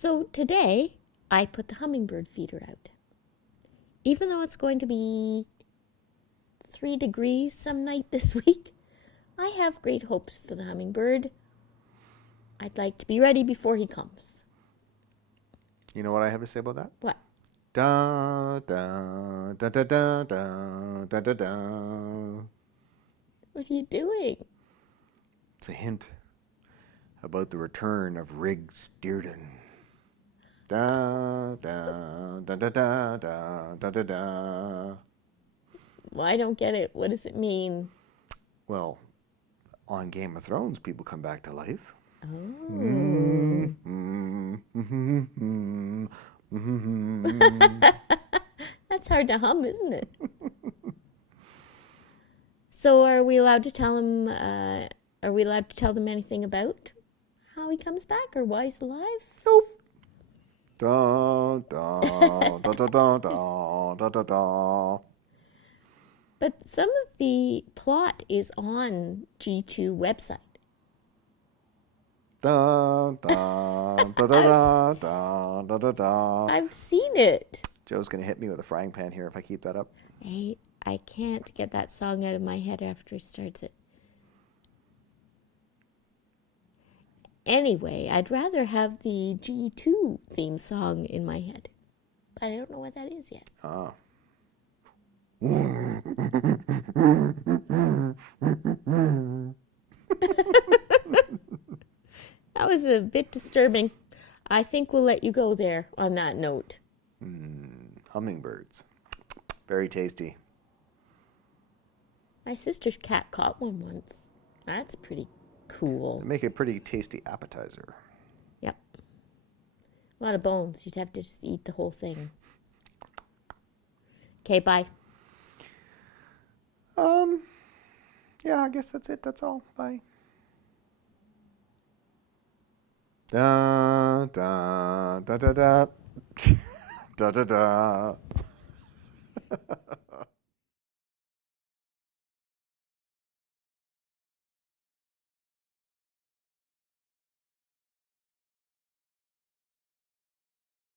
So today, I put the hummingbird feeder out. Even though it's going to be 3 degrees some night this week, I have great hopes for the hummingbird. I'd like to be ready before he comes. You know what I have to say about that? What? Da da da da da da da da da. What are you doing? It's a hint about the return of Rig Stearden. Da da da da da da da da da. Well, I don't get it. What does it mean? Well, on Game of Thrones, people come back to life. Oh. That's hard to hum, isn't it? So are we allowed to tell him, are we allowed to tell them anything about how he comes back or why he's alive? Nope. Da da da da da da da da da. But some of the plot is on G2 website. Da da da da da da da da. I've seen it. Joe's gonna hit me with a frying pan here if I keep that up. Hey, I can't get that song out of my head after he starts it. Anyway, I'd rather have the G2 theme song in my head. But I don't know what that is yet. Ah. That was a bit disturbing. I think we'll let you go there on that note. Hummingbirds. Very tasty. My sister's cat caught one once. That's pretty cool. They make a pretty tasty appetizer. Yep. A lot of bones. You'd have to just eat the whole thing. Okay, bye. Yeah, I guess that's it. That's all. Bye. Da da da da da da da da.